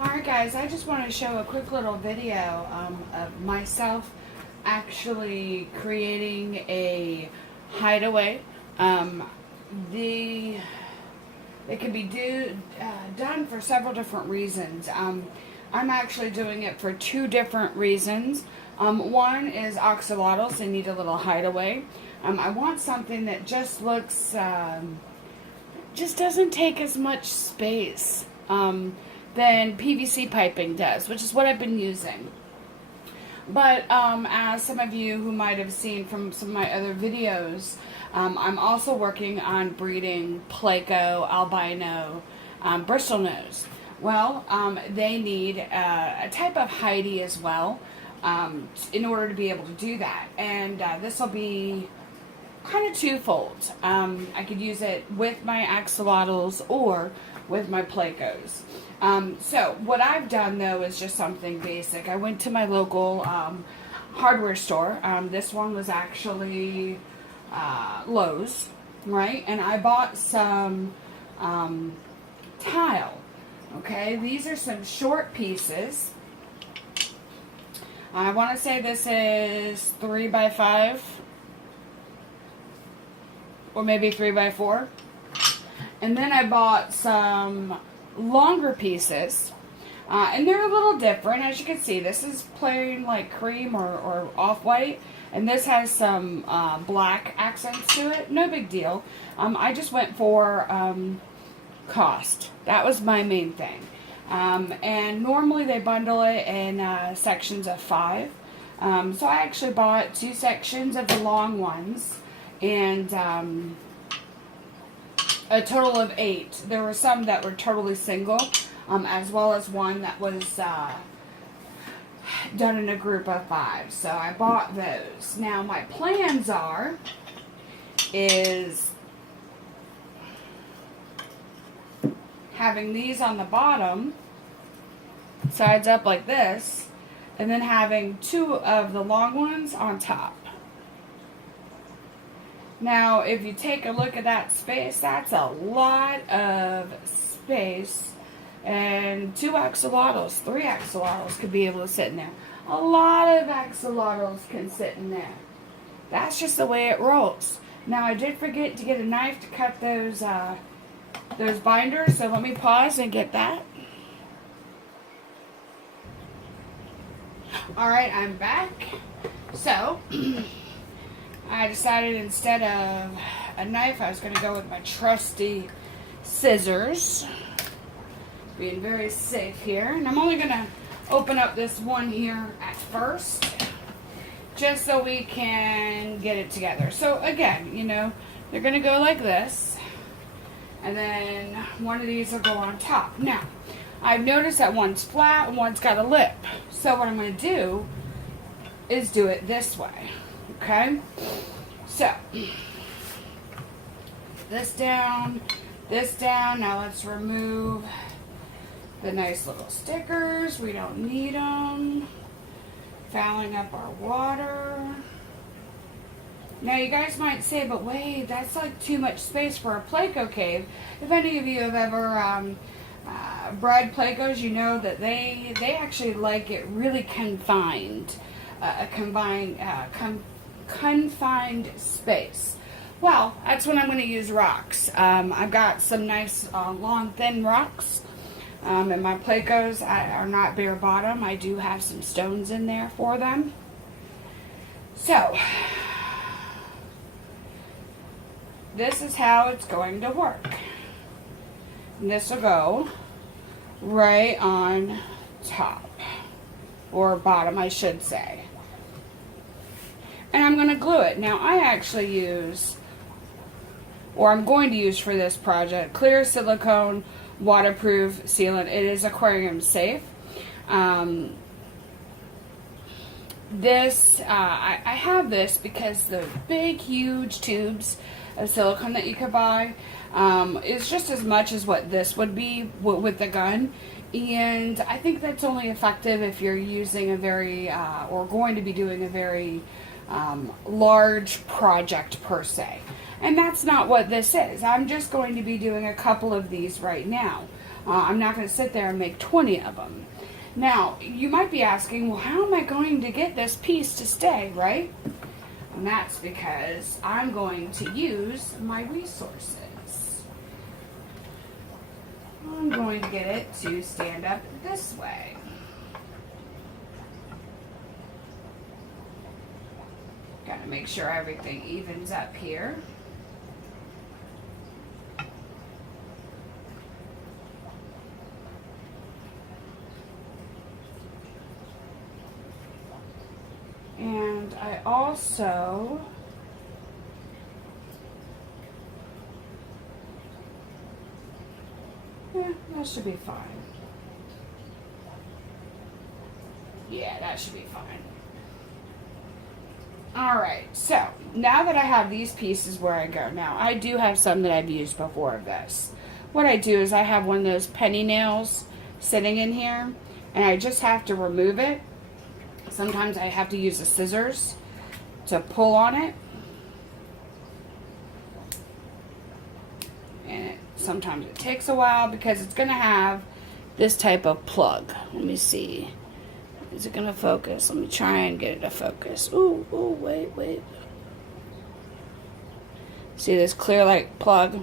Alright guys, I just want to show a quick little video of myself actually creating a hideaway. It can be done for several different reasons. I'm actually doing it for two different reasons. One is axolotls, they need a little hideaway. I want something that just looks, just doesn't take as much space than PVC piping does, which is what I've been using. But as some of you who might have seen from some of my other videos, I'm also working on breeding Pleco, albino, bristlenose. Well, they need a type of hidey as well in order to be able to do that. And this will be kind of twofold. I could use it with my axolotls or with my Plecos. So what I've done though is just something basic. I went to my local hardware store. This one was actually Lowe's, right? And I bought some tile. Okay, these are some short pieces. I want to say this is 3x5 or maybe 3x4. And then I bought some longer pieces, and they're a little different. As you can see, this is plain like cream or off-white, and this has some black accents to it. No big deal. I just went for cost. That was my main thing. And normally they bundle it in sections of 5. So I actually bought 2 sections of the long ones, and a total of 8. There were some that were totally single, as well as one that was done in a group of 5. So I bought those. Now my plans is having these on the bottom, sides up like this, and then having 2 of the long ones on top. Now, if you take a look at that space, that's a lot of space. And 2 axolotls, 3 axolotls could be able to sit in there. A lot of axolotls can sit in there. That's just the way it rolls. Now, I did forget to get a knife to cut those binders, so let me pause and get that. Alright, I'm back. So, I decided instead of a knife, I was going to go with my trusty scissors. Being very safe here. And I'm only going to open up this one here at first, just so we can get it together. So again, you know, they're going to go like this, and then one of these will go on top. Now, I've noticed that one's flat and one's got a lip. So what I'm going to do is do it this way. Okay, so this down. Now let's remove the nice little stickers. We don't need them. Fouling up our water. Now you guys might say, but wait, that's like too much space for a Pleco cave. If any of you have ever bred Plecos, you know that they actually like it really confined. Confined space. Well, that's when I'm going to use rocks. I've got some nice long thin rocks, and my Plecos are not bare bottom. I do have some stones in there for them. So this is how it's going to work. And this will go right on top, or bottom I should say. And I'm going to glue it. Now I actually use, or I'm going to use for this project, clear silicone waterproof sealant. It is aquarium safe. I have this because the big huge tubes of silicone that you could buy is just as much as what this would be with the gun. And I think that's only effective if you're using a very, or going to be doing a very large project per se. And that's not what this is. I'm just going to be doing a couple of these right now. I'm not going to sit there and make 20 of them. Now, you might be asking, well, how am I going to get this piece to stay, right? And that's because I'm going to use my resources. I'm going to get it to stand up this way. Got to make sure everything evens up here. And I also that should be fine. Yeah, that should be fine. Alright, so now that I have these pieces where I go, now I do have some that I've used before of this. What I do is I have one of those penny nails sitting in here, and I just have to remove it. Sometimes I have to use the scissors to pull on it. And sometimes it takes a while because it's going to have this type of plug. Let me see. Is it going to focus? Let me try and get it to focus. Ooh, wait. See this clear like plug?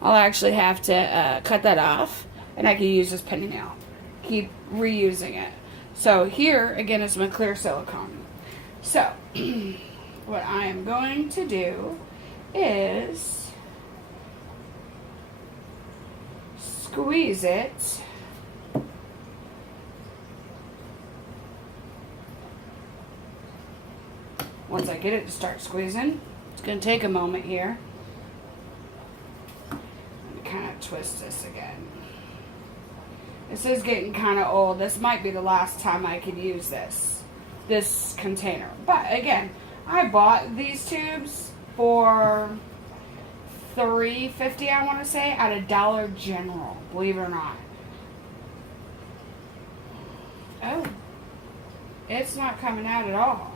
I'll actually have to cut that off, and I can use this penny nail. Keep reusing it. So here, again, is my clear silicone. So, what I am going to do is squeeze it. Once I get it to start squeezing, it's going to take a moment here. Let me kind of twist this again. This is getting kind of old. This might be the last time I can use this container. But again, I bought these tubes for $3.50, I want to say, at a Dollar General, believe it or not. Oh, it's not coming out at all.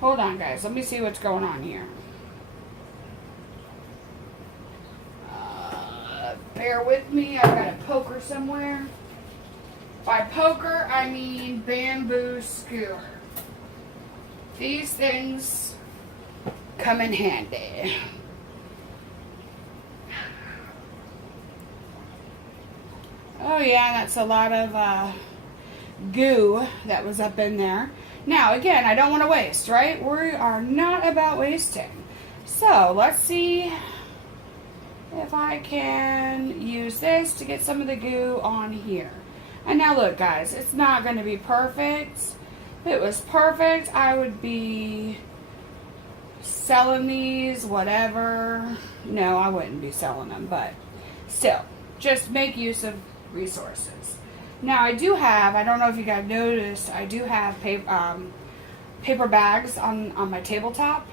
Hold on, guys. Let me see what's going on here. Bear with me. I've got a poker somewhere. By poker, I mean bamboo skewer. These things come in handy. Oh yeah, that's a lot of goo that was up in there. Now, again, I don't want to waste, right? We are not about wasting. So, let's see if I can use this to get some of the goo on here. And now look, guys, it's not going to be perfect. If it was perfect, I would be selling these, whatever. No, I wouldn't be selling them, but still, just make use of resources. Now, I do have, I don't know if you guys noticed, I do have paper bags on my tabletop.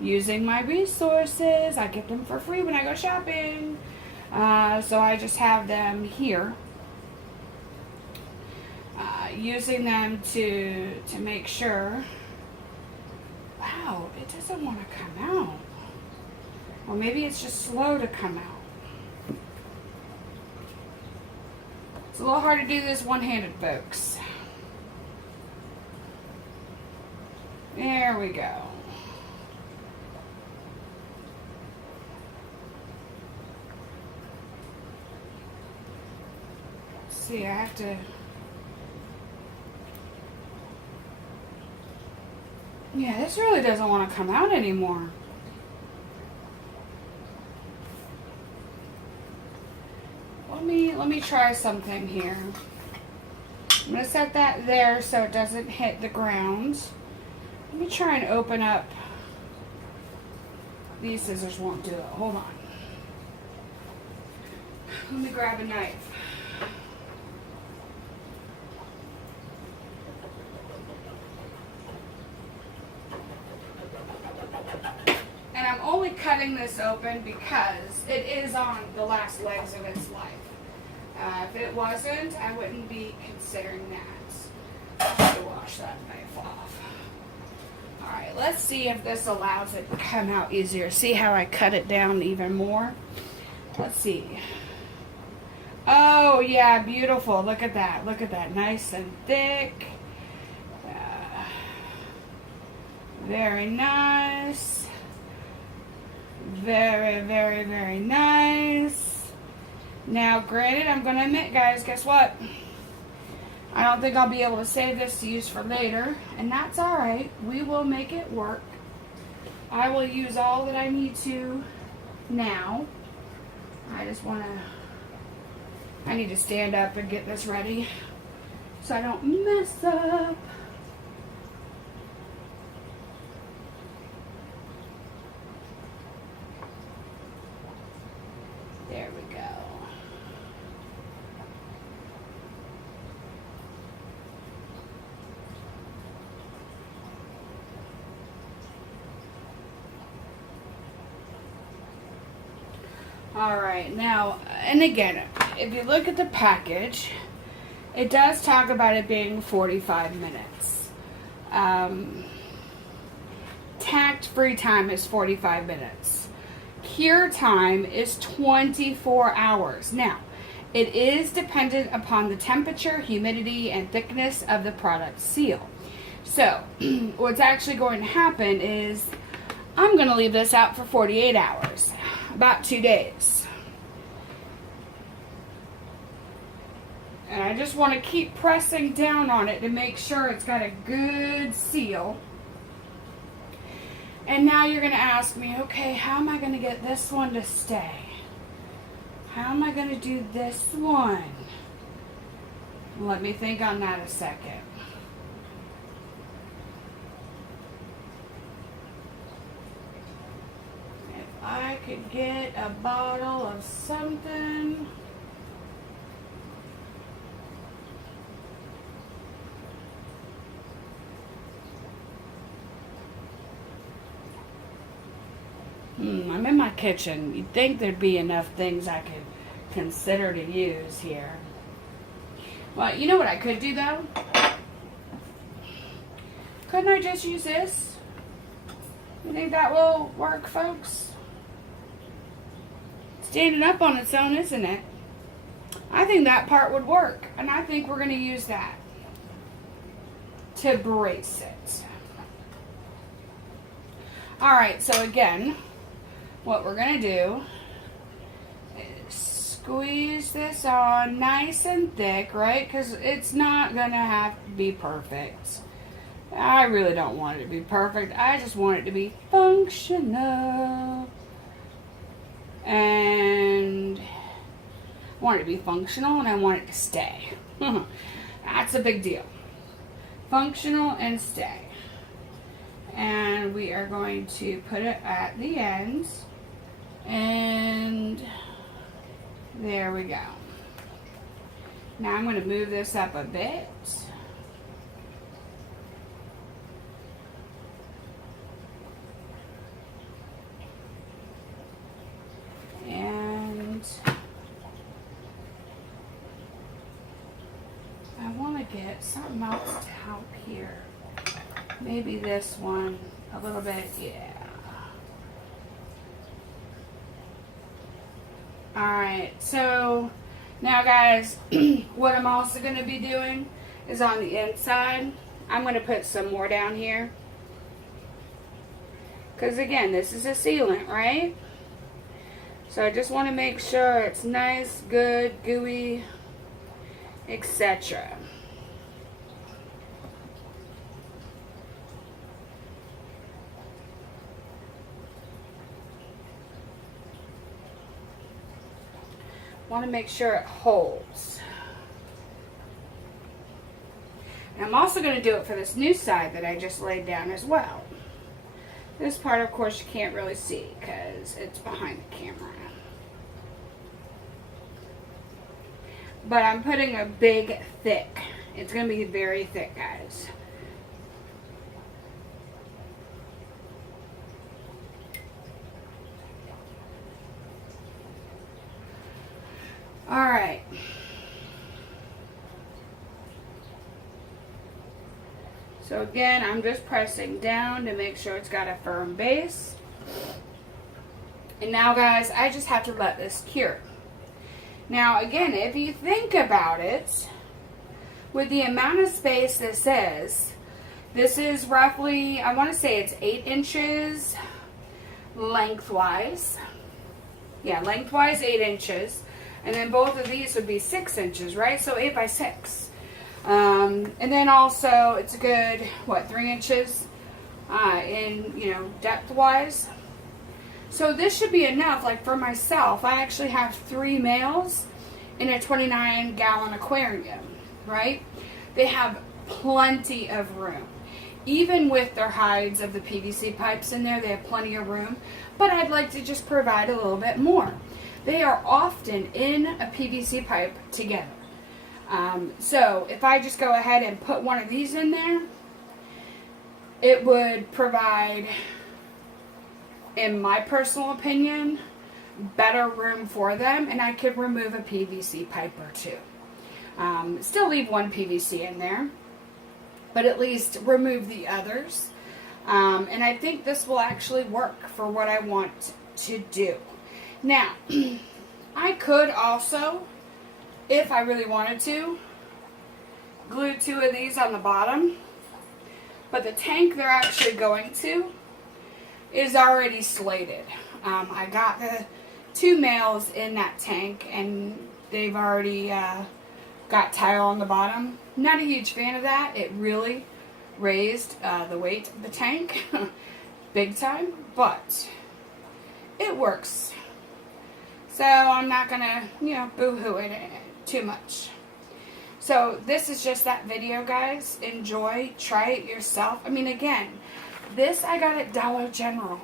Using my resources. I get them for free when I go shopping. So I just have them here. Using them to make sure. Wow, it doesn't want to come out. Or maybe it's just slow to come out. It's a little hard to do this one-handed, folks. There we go. See, I have to. Yeah, this really doesn't want to come out anymore. Let me try something here. I'm gonna set that there so it doesn't hit the ground. Let me try and open up. These scissors won't do it. Hold on. Let me grab a knife. And I'm only cutting this open because it is on the last legs of its life. If it wasn't, I wouldn't be considering that. Let me wash that knife off. Alright, let's see if this allows it to come out easier. See how I cut it down even more? Let's see. Oh, yeah, beautiful. Look at that. Look at that. Nice and thick. Very nice. Very, very, very nice. Now, granted, I'm going to admit, guys, guess what? I don't think I'll be able to save this to use for later, and that's alright. We will make it work. I will use all that I need to now. I need to stand up and get this ready so I don't mess up. There we go. Alright, now, and again, if you look at the package, it does talk about it being 45 minutes. Tact-free time is 45 minutes. Cure time is 24 hours. Now, it is dependent upon the temperature, humidity, and thickness of the product seal. So, what's actually going to happen is I'm going to leave this out for 48 hours. About 2 days. And I just want to keep pressing down on it to make sure it's got a good seal. And now you're going to ask me, okay, how am I going to get this one to stay? How am I going to do this one? Let me think on that a second. I could get a bottle of something. I'm in my kitchen. You'd think there'd be enough things I could consider to use here. Well, you know what I could do though? Couldn't I just use this? You think that will work, folks? Standing up on its own, isn't it? I think that part would work, and I think we're going to use that to brace it. Alright, so again, what we're going to do is squeeze this on nice and thick, right? Because it's not going to have to be perfect. I really don't want it to be perfect. I just want it to be functional. And I want it to be functional, and I want it to stay. That's a big deal. Functional and stay. And we are going to put it at the ends. And there we go. Now I'm going to move this up a bit. And I want to get something else to help here. Maybe this one a little bit, yeah. Alright, so now guys, what I'm also going to be doing is on the inside, I'm going to put some more down here. Because again, this is a sealant, right? So I just want to make sure it's nice, good, gooey, etc. Want to make sure it holds. And I'm also going to do it for this new side that I just laid down as well. This part, of course, you can't really see because it's behind the camera. But I'm putting a big, thick. It's going to be very thick, guys. Alright. So again, I'm just pressing down to make sure it's got a firm base. And now, guys, I just have to let this cure. Now, again, if you think about it, with the amount of space this is roughly, I want to say it's 8 inches lengthwise. Yeah, lengthwise 8 inches. And then both of these would be 6 inches, right? So 8 by 6. And then also it's a good, what, 3 inches in, you know, depth-wise. So this should be enough. Like for myself, I actually have 3 males in a 29-gallon aquarium, right? They have plenty of room. Even with their hides of the PVC pipes in there, they have plenty of room. But I'd like to just provide a little bit more. They are often in a PVC pipe together. So if I just go ahead and put one of these in there, it would provide, in my personal opinion, better room for them, and I could remove a PVC pipe or two. Still leave one PVC in there, but at least remove the others. And I think this will actually work for what I want to do. Now, I could also, if I really wanted to, glue 2 of these on the bottom, but the tank they're actually going to is already slated. I got the 2 males in that tank, and they've already got tile on the bottom. Not a huge fan of that. It really raised the weight of the tank big time, but it works. So I'm not gonna, you know, boo-hoo it too much. So this is just that video, guys. Enjoy, try it yourself. I mean, again, this I got at Dollar General,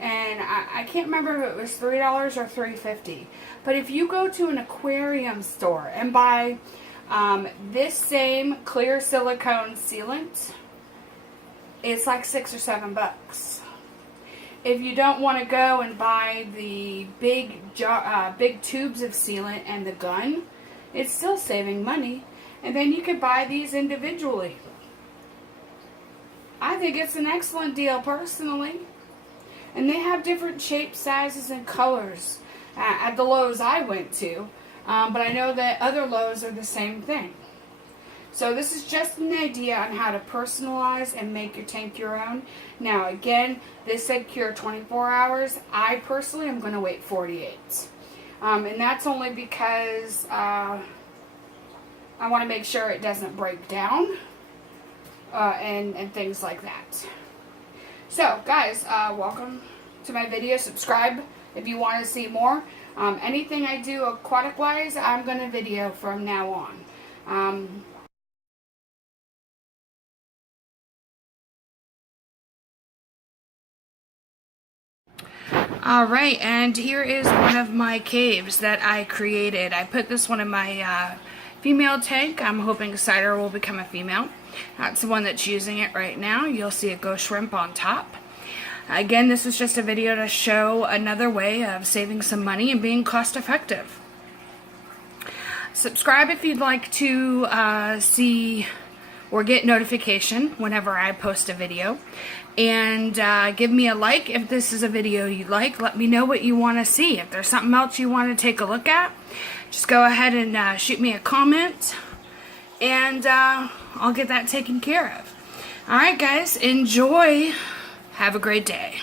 and I can't remember if it was $3 or $3.50. But if you go to an aquarium store and buy this same clear silicone sealant, it's like $6 or $7. If you don't want to go and buy the big tubes of sealant and the gun, it's still saving money. And then you could buy these individually. I think it's an excellent deal personally. And they have different shapes, sizes, and colors at the Lowe's I went to. But I know that other Lowe's are the same thing. So this is just an idea on how to personalize and make your tank your own. Now again, this said cure 24 hours. I personally am going to wait 48. And that's only because I want to make sure it doesn't break down and things like that. So guys, welcome to my video. Subscribe if you want to see more. Anything I do aquatic wise, I'm going to video from now on. Alright, and here is one of my caves that I created. I put this one in my female tank. I'm hoping Cider will become a female. That's the one that's using it right now. You'll see a ghost shrimp on top. Again, this is just a video to show another way of saving some money and being cost effective. Subscribe if you'd like to see or get notification whenever I post a video. And give me a like if this is a video you like. Let me know what you want to see. If there's something else you want to take a look at, just go ahead and shoot me a comment, and I'll get that taken care of. Alright guys, enjoy. Have a great day.